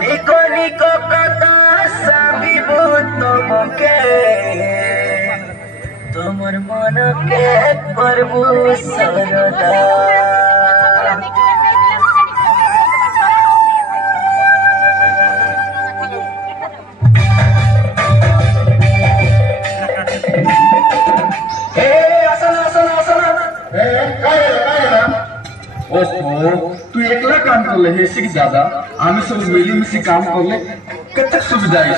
निको निको कथा साबिबो तमके तोमर मन के करबो सरदा तू एकला काम कर ले से ज्यादा आमे सब मिली मिसी काम कर ले कतक सुविधा है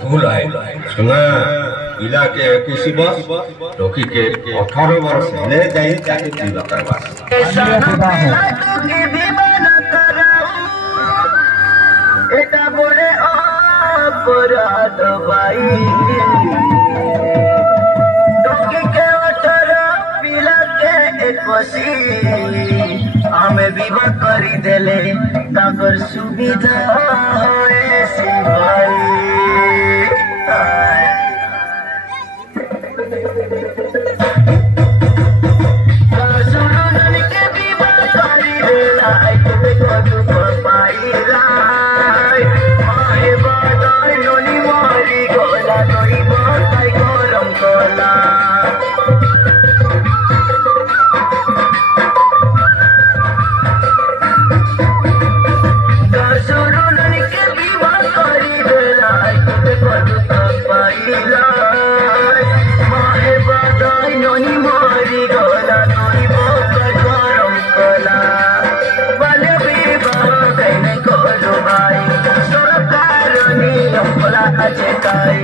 भूल है सुना इला के 21 वर्ष रोकी के 18 वर्ष ले जाई जाके विवाह करवा एटा बड़े अपराध भाई रोकी के 18 पिला के 21 हमें विवाह करी देले ताकर सुविधा होए से भाई Bye. बनी मोरी गला तोरी बोकर गरम कला वाले विवाह कहने करो भाई सरकार नियम बोला अचे काई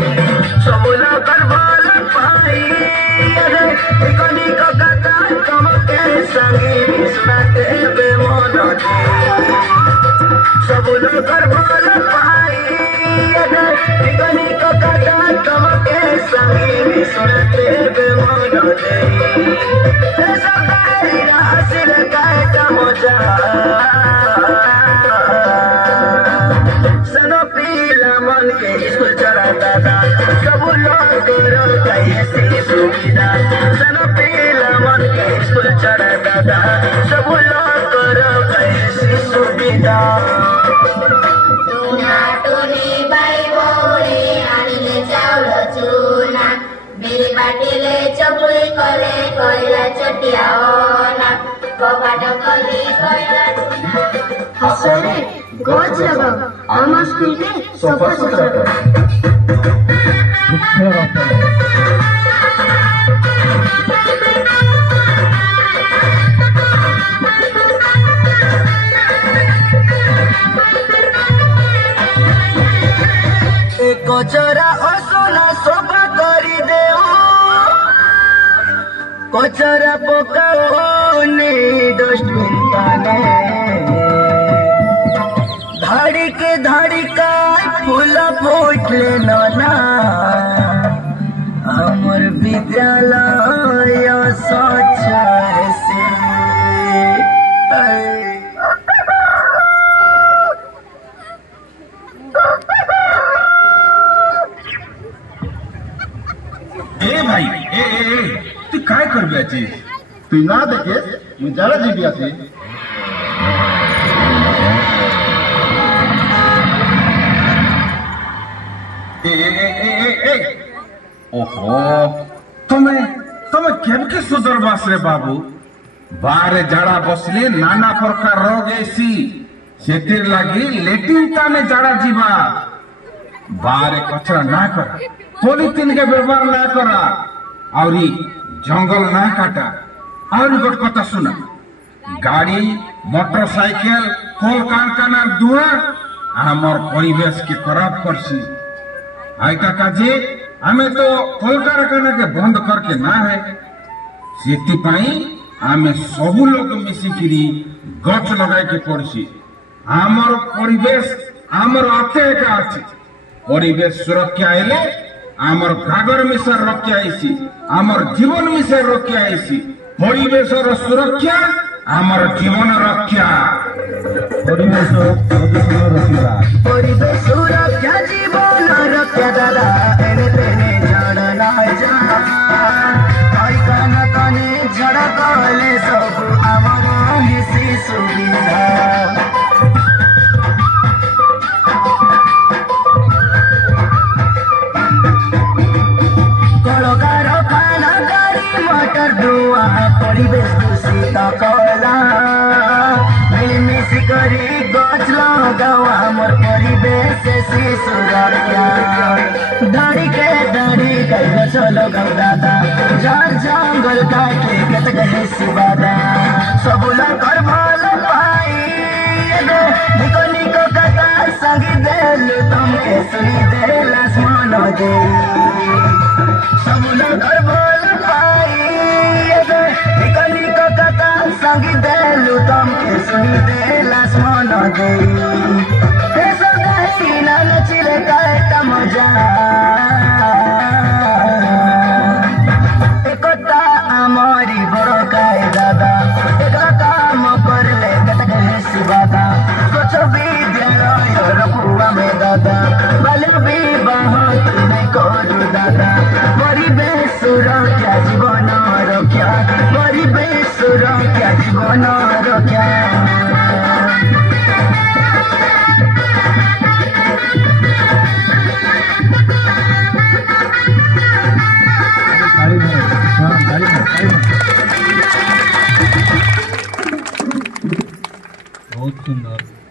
सब लोग बोल पाई अरे इकनी का कथा तुमके संगी सुनाते बे मन सब लोग बोल पाई अरे इकनी का कथा तुमके संगी सुनाते बे मन दे सरकारी हासिल का मजा सनो पीला मन के स्कूल चला दादा सब लोग कैसे सुविधा सनो पीला मन के स्कूल चला दादा सब लोग कैसे सुविधा टुना टुनी बाई बोले आनिले चाउल चुना मेरी बाटीले चकुली करे कोइला चटिया ओना कबाट कली कोइला चुना हसरे गज लगाओ आमा स्कूल के सफा सुथरा करो कचरा असोना सफा करी देऊ कचरा पकाओ ने डस्टबिन पाने धाड़ी के धाड़ी का फूल फूटले ना हमर विद्यालय स्वच्छ से ए भाई ए तू काय करबे छी तू ना देखे मैं जरा जीविया थी ओहो तुम्हें केबके सुधरबास रे बाबू बारे जाड़ा बसले नाना प्रकार रोग ऐसी सेतिर लागी लेटिन ताने जाड़ा जीवा बारे कचरा ना करा पॉलिथीन के व्यवहार ना करा और जंगल ना काटा और गोट कथा सुना गाड़ी मोटरसाइकिल कल कारखाना धुआ आमर परिवेश के खराब करसी आइटा काजे हमें तो कल कारखाना के बंद करके ना है सेति पाई हमें सब लोग मिसिकिरी गछ लगाए के पड़सी आमर परिवेश आमर आते का अछि परिवेश सुरक्षा आइले आमर घागर मिशा रक्षा आइसी आमर जीवन मिशा रक्षा आइसी परिवेशर सुरक्षा आमर जीवन रक्षा परिवेश प्रदूषण रखिबा परिवेश सुरक्षा जीवन रक्षा दादा एने तेने जड़ ना जा आई कान काने जड़ कले सब आमर मिसी सुविधा परिवेश दूषित कला मिलमिशी करी गछ लगाओ हमर परिवेश से सुरक्षा दाढ़ी के दाढ़ी कैला चलो गौ दादा झाड़ जंगल काटे के कहे सिवादा सब लोग कर भल पाई निको निको कथा संगी देल तुमके सुनी देल आसमान दे सब लोग कर भल पाई निकली को कथा संगी देलु तुमके सुनी देल आसमान दे हे सदाई ना नचिले काटा मजा एकता आमरी बड़ो काय दादा एकला काम करले कटक हेसी बादा सोचो विद्यालय रखुआ में दादा बाल्य विवाह नहीं करू दादा परिवेश सुरक्षा जीवन